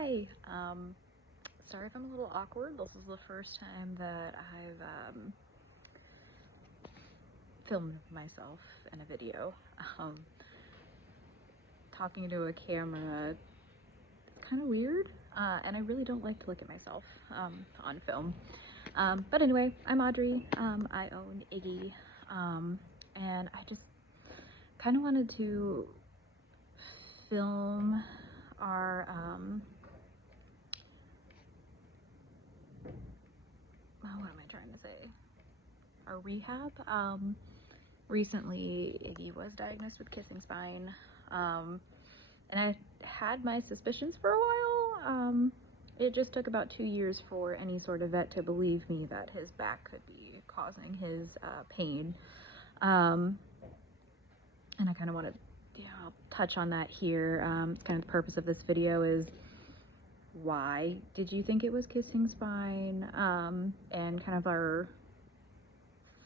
Hi. Sorry if I'm a little awkward. This is the first time that I've filmed myself in a video. Talking to a camera, it's kind of weird, and I really don't like to look at myself on film. But anyway, I'm Audrey. I own Iggy, and I just kind of wanted to film our what am I trying to say? Our rehab. Recently, Iggy was diagnosed with kissing spine, and I had my suspicions for a while. It just took about 2 years for any sort of vet to believe me that his back could be causing his pain. And I kind of want to touch on that here. It's kind of the purpose of this video is, why did you think it was kissing spine, and kind of our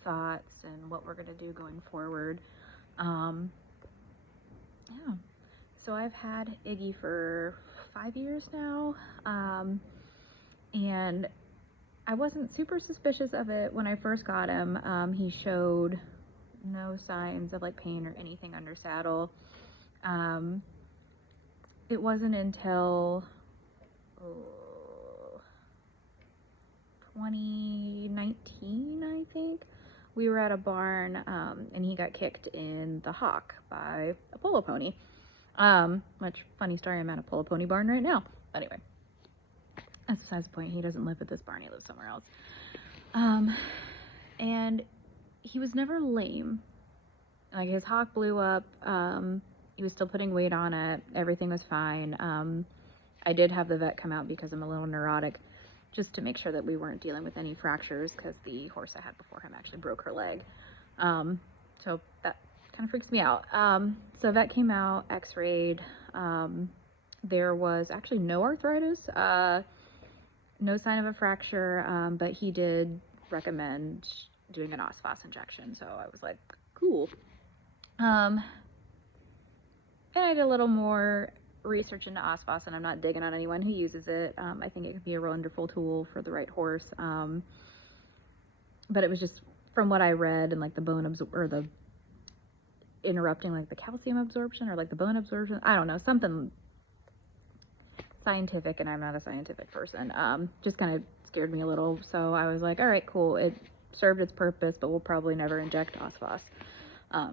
thoughts and what we're going to do going forward. Yeah, so I've had Iggy for 5 years now, and I wasn't super suspicious of it when I first got him. He showed no signs of like pain or anything under saddle. It wasn't until 2019, I think, we were at a barn, and he got kicked in the hock by a polo pony. Which, funny story, I'm at a polo pony barn right now. Anyway, that's besides the point. He doesn't live at this barn, he lives somewhere else. And he was never lame. Like, his hock blew up, he was still putting weight on it, everything was fine. I did have the vet come out because I'm a little neurotic, just to make sure that we weren't dealing with any fractures, because the horse I had before him actually broke her leg. So that kind of freaks me out. So vet came out, x-rayed. There was actually no arthritis, no sign of a fracture, but he did recommend doing an OSPOS injection. So I was like, cool. And I did a little more research into OSPOS, and I'm not digging on anyone who uses it. I think it could be a wonderful tool for the right horse. But it was just from what I read, and like the the interrupting like the calcium absorption or like the bone absorption. I don't know, something scientific, and I'm not a scientific person. Just kind of scared me a little. So I was like, all right, cool. It served its purpose, but we'll probably never inject OSPOS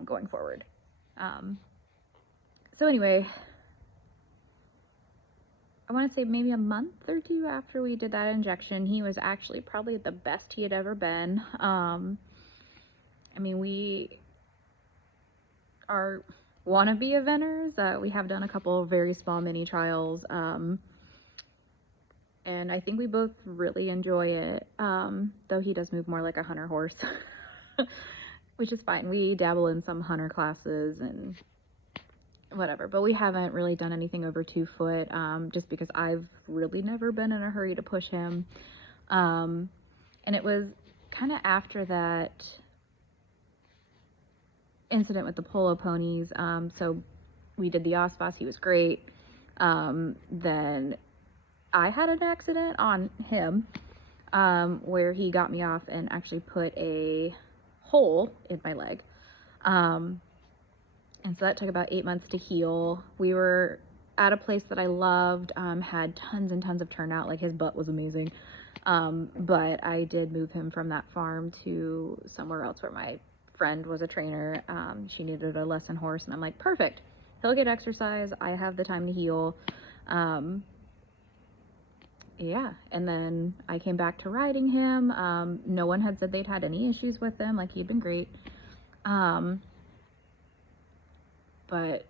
going forward. So anyway, I want to say maybe a month or two after we did that injection, he was actually probably the best he had ever been. I mean, we are wannabe eventers. We have done a couple of very small mini trials, and I think we both really enjoy it, though he does move more like a hunter horse, which is fine. We dabble in some hunter classes and whatever, but we haven't really done anything over 2 foot, just because I've really never been in a hurry to push him. And it was kind of after that incident with the polo ponies. So we did the OSPOS, he was great. Then I had an accident on him, where he got me off and actually put a hole in my leg. And so that took about 8 months to heal. We were at a place that I loved, had tons and tons of turnout, like his butt was amazing. But I did move him from that farm to somewhere else where my friend was a trainer. She needed a lesson horse, and I'm like, perfect. He'll get exercise. I have the time to heal. Yeah, and then I came back to riding him. No one had said they'd had any issues with him. Like, he'd been great. But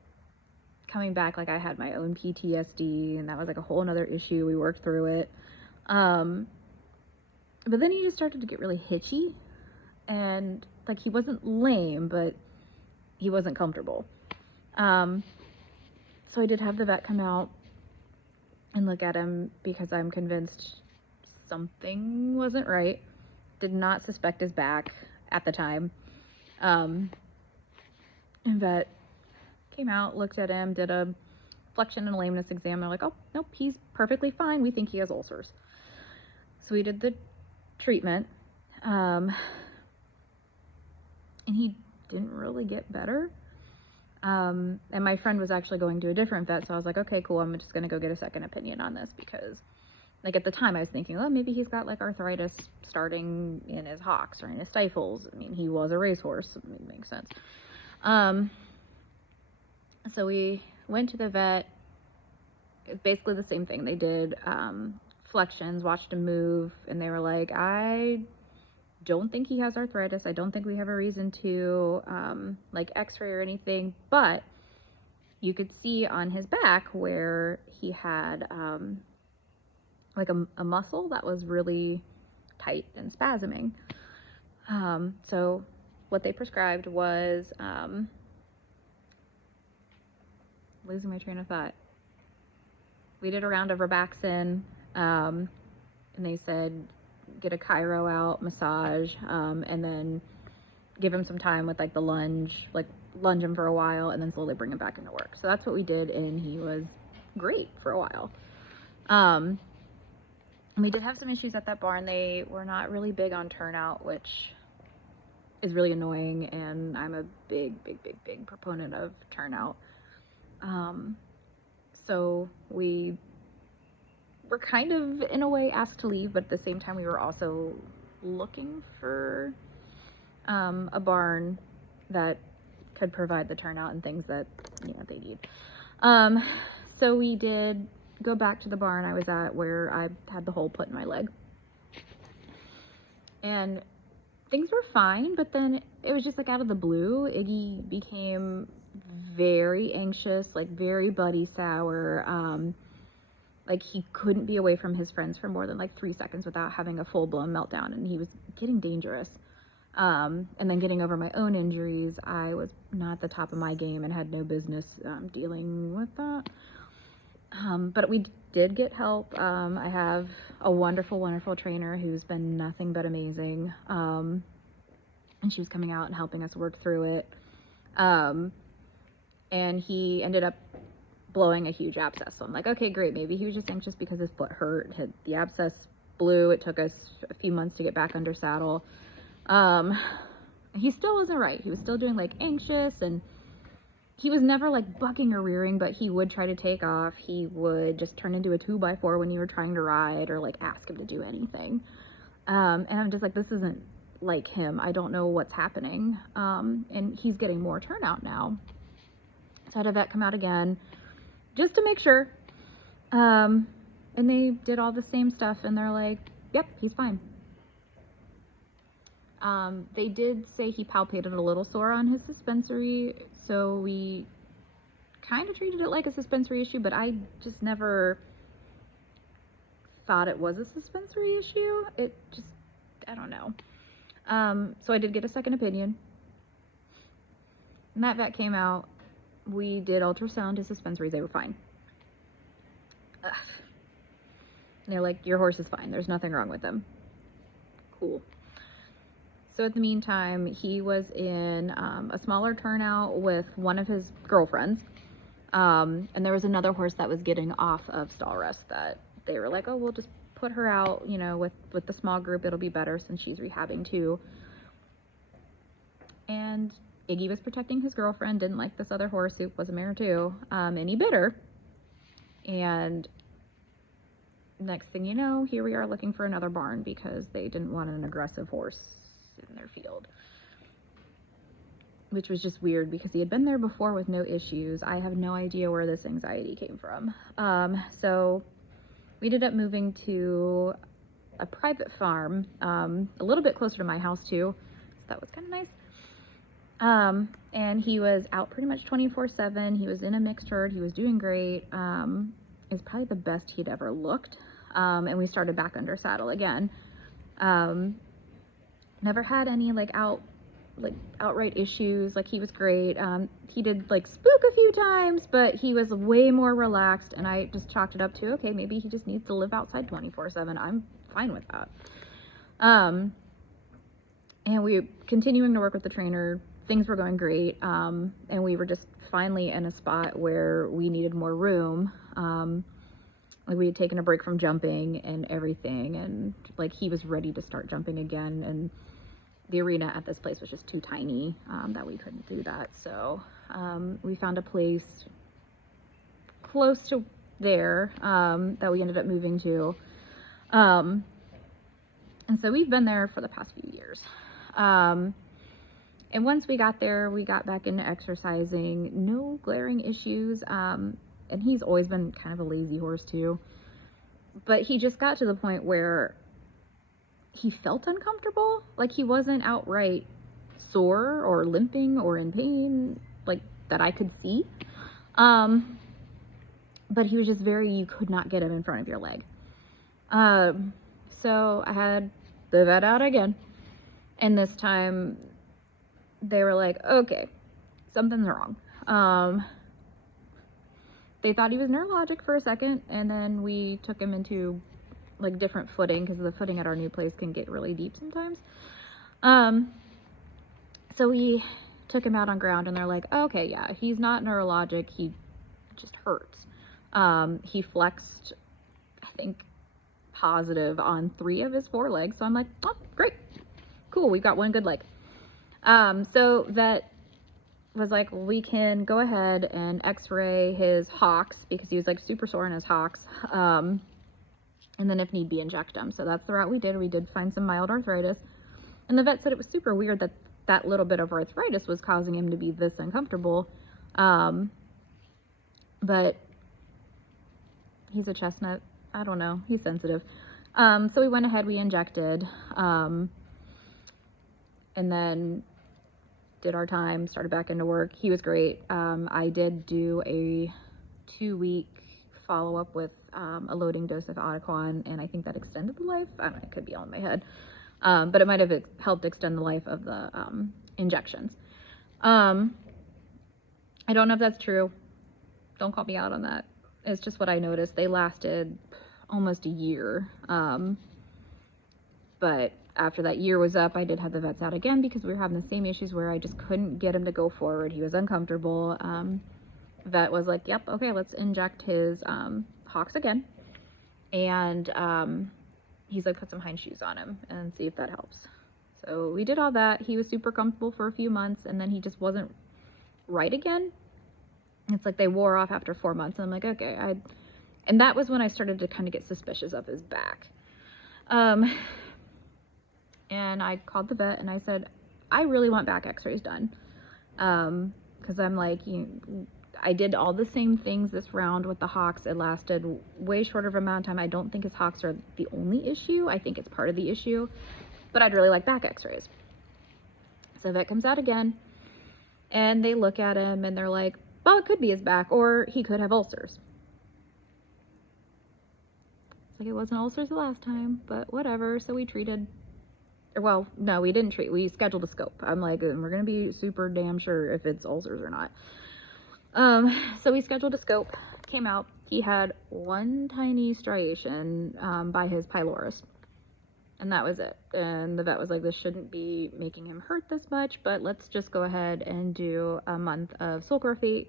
coming back, like, I had my own PTSD, and that was like a whole nother issue. We worked through it. But then he just started to get really hitchy, and like, he wasn't lame, but he wasn't comfortable. So I did have the vet come out and look at him, because I'm convinced something wasn't right. Did not suspect his back at the time. And vet came out, looked at him, did a flexion and lameness exam. They're like, oh, nope, he's perfectly fine. We think he has ulcers. So we did the treatment, and he didn't really get better. And my friend was actually going to a different vet, so I was like, okay, cool, I'm just gonna go get a second opinion on this, because like at the time I was thinking, oh, maybe he's got like arthritis starting in his hocks or in his stifles. I mean, he was a racehorse, so it makes sense. So we went to the vet. It's basically the same thing. They did flexions, watched him move, and they were like, I don't think he has arthritis. I don't think we have a reason to like x-ray or anything, but you could see on his back where he had like a muscle that was really tight and spasming. So what they prescribed was losing my train of thought. We did a round of Robaxin, and they said get a chiro out, massage, and then give him some time with like the lunge him for a while, and then slowly bring him back into work. So that's what we did, and he was great for a while. We did have some issues at that barn. They were not really big on turnout, which is really annoying, and I'm a big proponent of turnout. So we were kind of, in a way, asked to leave, but at the same time we were also looking for a barn that could provide the turnout and things that, you know, they need. So we did go back to the barn I was at where I had the hole put in my leg. And things were fine, but then it was just like out of the blue, Iggy became very anxious, like very buddy sour. Like he couldn't be away from his friends for more than like 3 seconds without having a full-blown meltdown, and he was getting dangerous. And then getting over my own injuries, I was not at the top of my game and had no business dealing with that. But we did get help. I have a wonderful trainer who's been nothing but amazing. And she was coming out and helping us work through it. And he ended up blowing a huge abscess. So I'm like, okay, great. Maybe he was just anxious because his foot hurt. The abscess blew. It took us a few months to get back under saddle. He still wasn't right. He was still doing like anxious, and he was never like bucking or rearing, but he would try to take off. He would just turn into a 2x4 when you were trying to ride, or like ask him to do anything. And I'm just like, this isn't like him. I don't know what's happening. And he's getting more turnout now. So I had a vet come out again just to make sure. And they did all the same stuff, and they're like, yep, he's fine. They did say he palpated a little sore on his suspensory, so we kind of treated it like a suspensory issue, but I just never thought it was a suspensory issue. It just, I don't know. So I did get a second opinion, and that vet came out. We did ultrasound his suspensories. They were fine. Ugh. They're like, your horse is fine. There's nothing wrong with him. Cool. So in the meantime, he was in a smaller turnout with one of his girlfriends. And there was another horse that was getting off of stall rest that they were like, oh, we'll just put her out, you know, with the small group. It'll be better since she's rehabbing too. And Iggy was protecting his girlfriend, didn't like this other horse who was a mare too, and he bit her. And next thing you know, here we are looking for another barn because they didn't want an aggressive horse in their field, which was just weird because he had been there before with no issues. I have no idea where this anxiety came from. So we ended up moving to a private farm, a little bit closer to my house too, so that was kind of nice. And he was out pretty much 24/7. He was in a mixed herd. He was doing great. It was probably the best he'd ever looked. And we started back under saddle again. Never had any outright issues. Like, he was great. He did like spook a few times, but he was way more relaxed, and I just chalked it up to, okay, maybe he just needs to live outside 24/7. I'm fine with that. And we continuing to work with the trainer things were going great. And we were just finally in a spot where we needed more room. Like we had taken a break from jumping and everything, and like he was ready to start jumping again, and the arena at this place was just too tiny that we couldn't do that. So we found a place close to there that we ended up moving to. And so we've been there for the past few years. And once we got there, we got back into exercising, no glaring issues. And he's always been kind of a lazy horse too, but he just got to the point where he felt uncomfortable. Like he wasn't outright sore or limping or in pain, like that I could see. But he was just you could not get him in front of your leg. So I had the vet out again, and this time they were like, okay, something's wrong. They thought he was neurologic for a second, and then we took him into like different footing, because the footing at our new place can get really deep sometimes. So we took him out on ground, and they're like, okay, yeah, he's not neurologic, he just hurts. He flexed, I think, positive on 3 of his 4 legs. So I'm like, oh, great, cool, we've got one good leg. So that was like, we can go ahead and x-ray his hocks, because he was like super sore in his hocks, and then if need be inject him. So that's the route we did. We did find some mild arthritis, and the vet said it was super weird that that little bit of arthritis was causing him to be this uncomfortable. But he's a chestnut, I don't know, he's sensitive. So we went ahead, we injected, and then did our time, started back into work. He was great. I did do a 2-week follow-up with a loading dose of Otaquan, and I think that extended the life. I don't know, it could be all in my head. But it might have helped extend the life of the injections. I don't know if that's true. Don't call me out on that. It's just what I noticed. They lasted almost a year. But after that year was up, I did have the vets out again, because we were having the same issues where I just couldn't get him to go forward. He was uncomfortable. Vet was like, yep, okay, let's inject his hocks again. And he's like, put some hind shoes on him and see if that helps. So we did all that. He was super comfortable for a few months, and then he just wasn't right again. It's like they wore off after 4 months, and I'm like, okay. And that was when I started to kind of get suspicious of his back. And I called the vet and I said, I really want back x-rays done. Because I'm like, I did all the same things this round with the hocks. It lasted way shorter of amount of time. I don't think his hocks are the only issue. I think it's part of the issue. But I'd really like back x-rays. So vet comes out again, and they look at him and they're like, well, it could be his back, or he could have ulcers. It's like, it wasn't ulcers the last time, but whatever. So we treated. Well, no, we didn't treat. We scheduled a scope. I'm like, we're going to be super damn sure if it's ulcers or not. So we scheduled a scope, came out. He had one tiny striation by his pylorus, and that was it. And the vet was like, this shouldn't be making him hurt this much, but let's just go ahead and do a month of sulcrafate,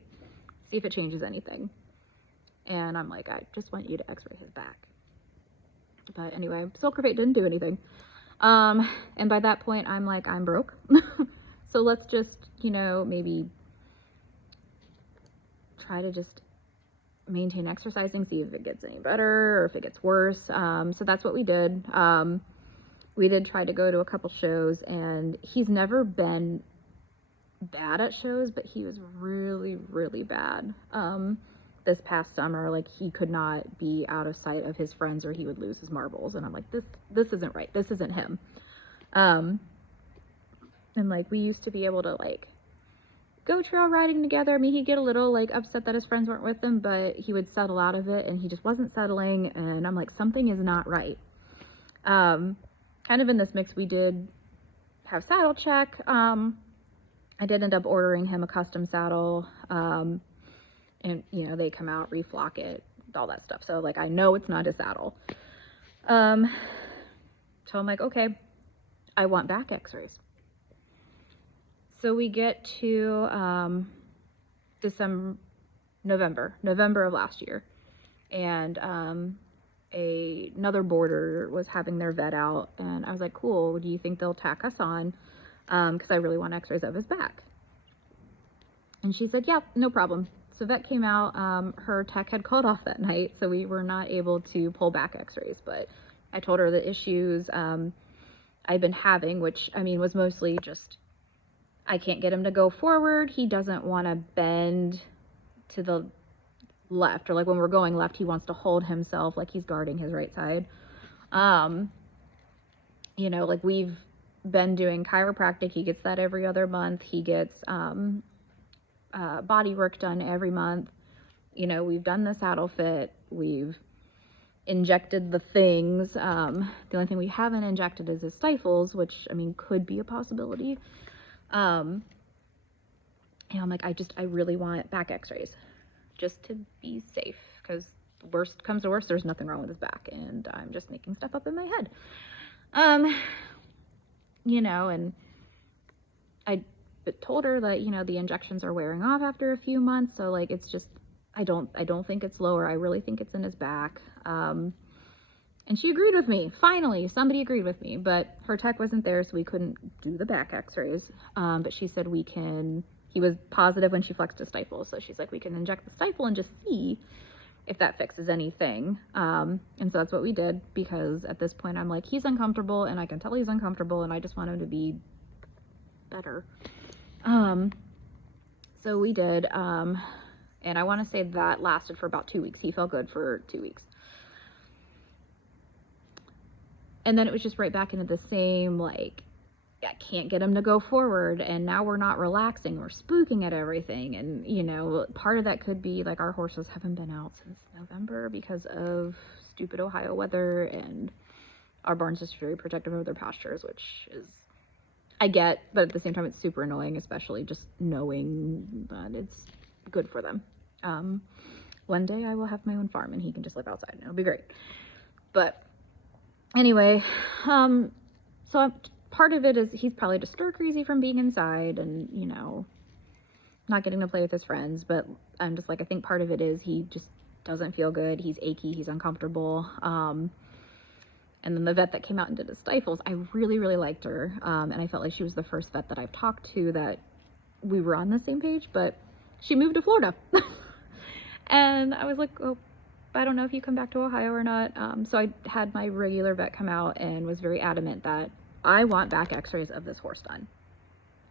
see if it changes anything. And I'm like, I just want you to x-ray his back. But anyway, sulcrafate didn't do anything. And by that point, I'm like, I'm broke. So let's just, maybe try to just maintain exercising, see if it gets any better or if it gets worse. So that's what we did. We did try to go to a couple shows, and he's never been bad at shows, but he was really, really bad. This past summer, like, he could not be out of sight of his friends or he would lose his marbles. And I'm like, this isn't right. This isn't him. And like, we used to be able to like go trail riding together. I mean, he'd get a little like upset that his friends weren't with him, but he would settle out of it, and he just wasn't settling. And I'm like, something is not right. Kind of in this mix, we did have saddle check. I did end up ordering him a custom saddle. And, they come out, reflock it, all that stuff. So, like, I know it's not a saddle. So I'm like, okay, I want back x-rays. So we get to November of last year, and another boarder was having their vet out, and I was like, cool, do you think they'll tack us on? Because I really want x-rays of his back. And she said, yeah, no problem. So vet came out. Her tech had called off that night, so we were not able to pull back x-rays, but I told her the issues I've been having, which, I mean, was mostly just, I can't get him to go forward. He doesn't want to bend to the left, or like when we're going left, he wants to hold himself like he's guarding his right side. You know, like we've been doing chiropractic. He gets that every other month. He gets body work done every month. You know, we've done the saddle fit. We've injected the things. The only thing we haven't injected is his stifles, which, I mean, could be a possibility. And I'm like, I really want back x-rays just to be safe, because worst comes to worst, there's nothing wrong with his back, and I'm just making stuff up in my head. You know, and I told her that, you know, the injections are wearing off after a few months, so like it's just, I don't think it's lower. I really think it's in his back. And she agreed with me. Finally, somebody agreed with me, but her tech wasn't there, so we couldn't do the back x-rays. But she said we can, he was positive when she flexed his stifle, so she's like, we can inject the stifle and just see if that fixes anything. And so that's what we did, because at this point I'm like, he's uncomfortable, and I can tell he's uncomfortable, and I just want him to be better. So we did, and I want to say that lasted for about 2 weeks. He felt good for 2 weeks. And then it was just right back into the same, like, I can't get him to go forward, and now we're not relaxing, we're spooking at everything. And, you know, part of that could be, like, our horses haven't been out since November because of stupid Ohio weather, and our barn's just very protective of their pastures, which is, I get, but at the same time, it's super annoying, especially just knowing that it's good for them. One day I will have my own farm, and he can just live outside, and it'll be great. But anyway, so part of it is he's probably just stir crazy from being inside and, you know, not getting to play with his friends. But I'm just like, I think part of it is he just doesn't feel good. He's achy, he's uncomfortable. And then the vet that came out and did his stifles, I really, really liked her. And I felt like she was the first vet that I've talked to that we were on the same page, but she moved to Florida. And I was like, oh, I don't know if you come back to Ohio or not. So I had my regular vet come out and was very adamant that I want back x-rays of this horse done.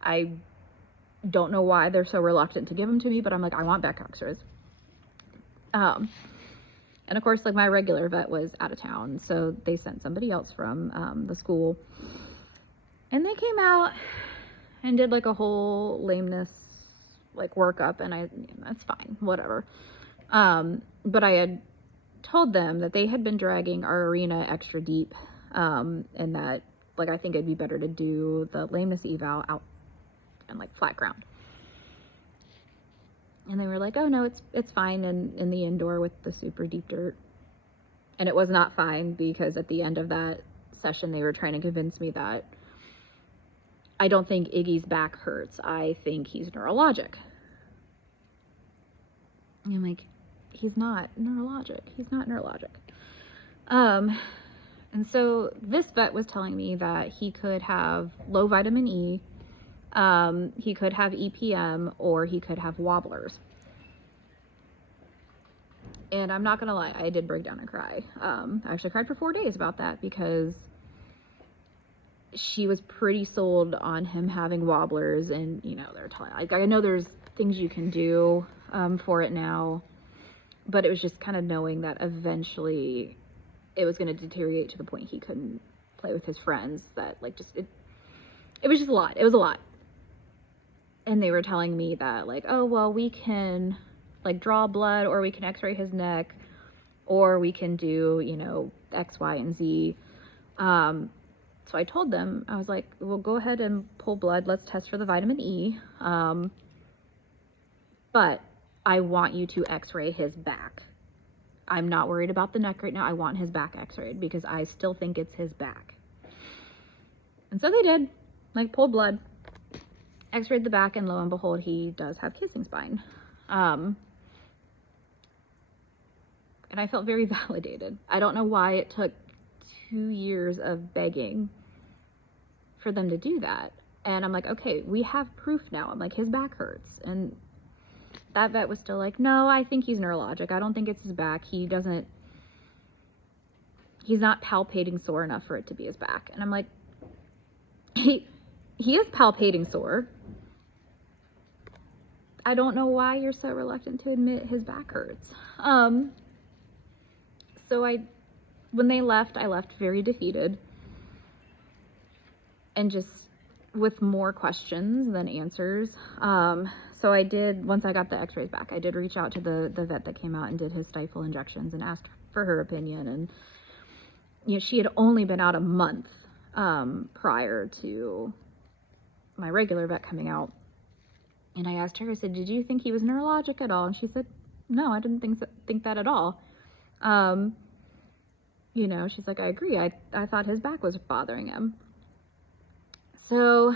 I don't know why they're so reluctant to give them to me, but I'm like, I want back x-rays. And of course, like, my regular vet was out of town, so they sent somebody else from the school. And they came out and did like a whole lameness like workup, and that's fine, whatever. But I had told them that they had been dragging our arena extra deep, and that, like, I think it'd be better to do the lameness eval out in like flat ground. And they were like, oh no, it's fine in the indoor with the super deep dirt. And it was not fine, because at the end of that session, they were trying to convince me that I don't think Iggy's back hurts. I think he's neurologic. And I'm like, he's not neurologic. He's not neurologic. And so this vet was telling me that he could have low vitamin E, he could have EPM, or he could have wobblers. And I'm not gonna lie, I did break down and cry. I actually cried for 4 days about that, because she was pretty sold on him having wobblers, and, you know, they're telling, like, I know there's things you can do for it now, but it was just kind of knowing that eventually it was going to deteriorate to the point he couldn't play with his friends, that, like, just, it was just a lot. It was a lot. And they were telling me that, like, oh, well, we can, like, draw blood, or we can x-ray his neck, or we can do, you know, X, Y, and Z. So I told them, I was like, well, go ahead and pull blood. Let's test for the vitamin E. But I want you to x-ray his back. I'm not worried about the neck right now. I want his back x-rayed, because I still think it's his back. And so they did, like, pulled blood. X-rayed the back, and lo and behold, he does have kissing spine. And I felt very validated. I don't know why it took 2 years of begging for them to do that. And I'm like, okay, we have proof now. I'm like, his back hurts. And that vet was still like, no, I think he's neurologic. I don't think it's his back. He's not palpating sore enough for it to be his back. And I'm like, he is palpating sore. I don't know why you're so reluctant to admit his back hurts. So when they left, I left very defeated and just with more questions than answers. So I did, once I got the x-rays back, I did reach out to the vet that came out and did his stifle injections and asked for her opinion. And, you know, she had only been out a month prior to my regular vet coming out. And I asked her, I said, did you think he was neurologic at all? And she said, no, I didn't think that at all. You know, she's like, I agree. I thought his back was bothering him. So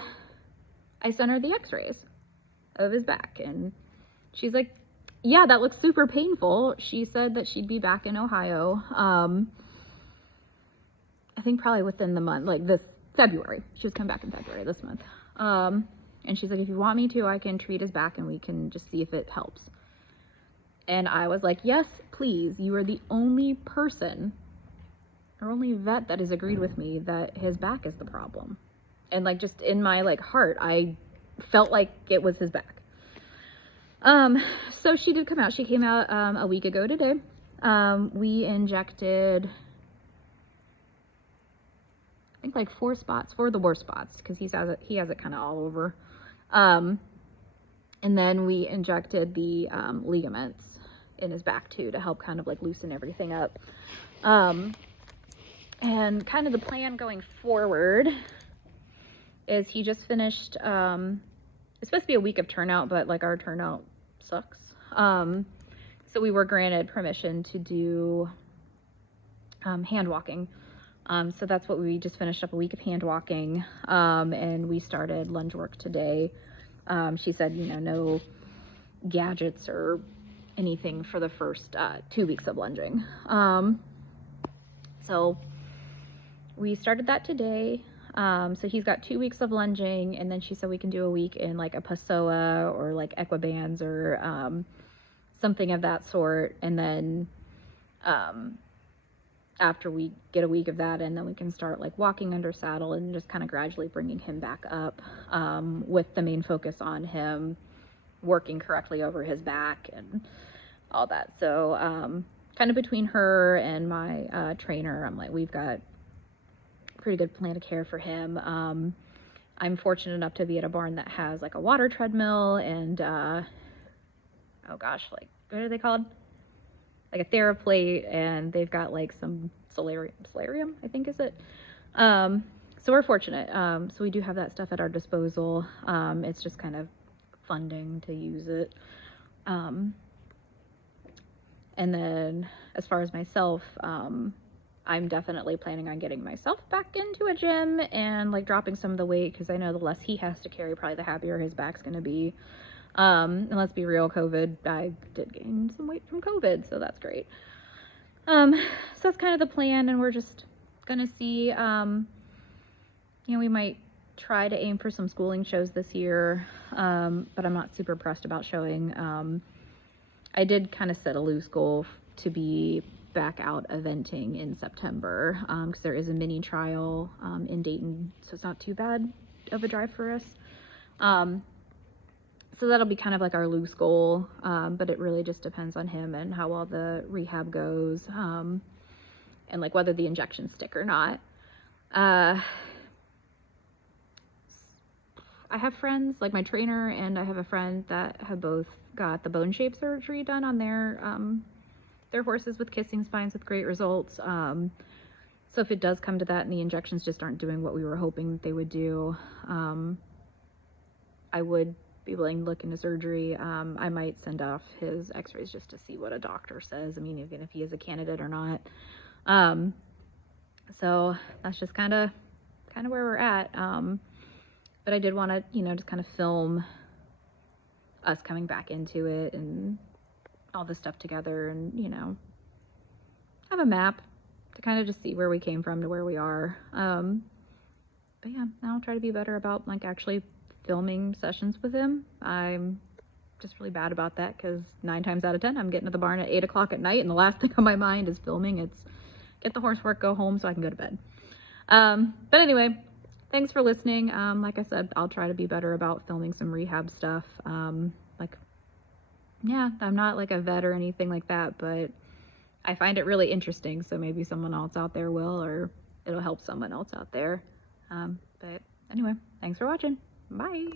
I sent her the x-rays of his back, and she's like, yeah, that looks super painful. She said that she'd be back in Ohio. I think probably within the month, like this February. She was coming back in February this month. And she's like, if you want me to, I can treat his back and we can just see if it helps. And I was like, yes, please. You are the only person or only vet that has agreed with me that his back is the problem. And like, just in my like heart, I felt like it was his back. So she did come out. She came out a week ago today. We injected, I think like 4 spots, 4 of the worst spots, because he has it kind of all over. And then we injected the ligaments in his back too to help kind of like loosen everything up. And kind of the plan going forward is he just finished, it's supposed to be a week of turnout, but like our turnout sucks. So we were granted permission to do hand walking. So that's what we just finished up, a week of hand walking, and we started lunge work today. She said, you know, no gadgets or anything for the first 2 weeks of lunging. So we started that today. So he's got 2 weeks of lunging, and then she said we can do a week in like a Passoa or like equibands or something of that sort. And then after we get a week of that, and then we can start like walking under saddle and just kind of gradually bringing him back up, with the main focus on him working correctly over his back and all that. So kind of between her and my trainer, I'm like, we've got a pretty good plan of care for him. I'm fortunate enough to be at a barn that has like a water treadmill and oh gosh, like what are they called? Like a TheraPlate, and they've got like some solarium, I think is it. So we're fortunate. So we do have that stuff at our disposal. It's just kind of funding to use it. And then as far as myself, I'm definitely planning on getting myself back into a gym and like dropping some of the weight, because I know the less he has to carry, probably the happier his back's going to be. And let's be real, I did gain some weight from COVID, so that's great. So that's kind of the plan, and we're just gonna see, you know, we might try to aim for some schooling shows this year, but I'm not super pressed about showing. I did kind of set a loose goal to be back out eventing in September, because there is a mini trial in Dayton, so it's not too bad of a drive for us. So that'll be kind of like our loose goal, but it really just depends on him and how well the rehab goes, and like whether the injections stick or not. I have friends, like my trainer and I have a friend that have both got the bone shape surgery done on their horses with kissing spines with great results. So if it does come to that and the injections just aren't doing what we were hoping that they would do, I would be willing to look into surgery. I might send off his x-rays just to see what a doctor says. I mean, even if he is a candidate or not. So that's just kind of where we're at. But I did want to, you know, just kind of film us coming back into it and all this stuff together, and, you know, have a map to kind of just see where we came from to where we are. But yeah, I'll try to be better about like actually filming sessions with him. I'm just really bad about that because 9 times out of 10 I'm getting to the barn at 8 o'clock at night, and the last thing on my mind is filming. It's get the horse work, go home so I can go to bed. But anyway, thanks for listening. Like I said, I'll try to be better about filming some rehab stuff. Like, yeah, I'm not like a vet or anything like that, but I find it really interesting. So maybe someone else out there will, or it'll help someone else out there. But anyway, thanks for watching. Bye.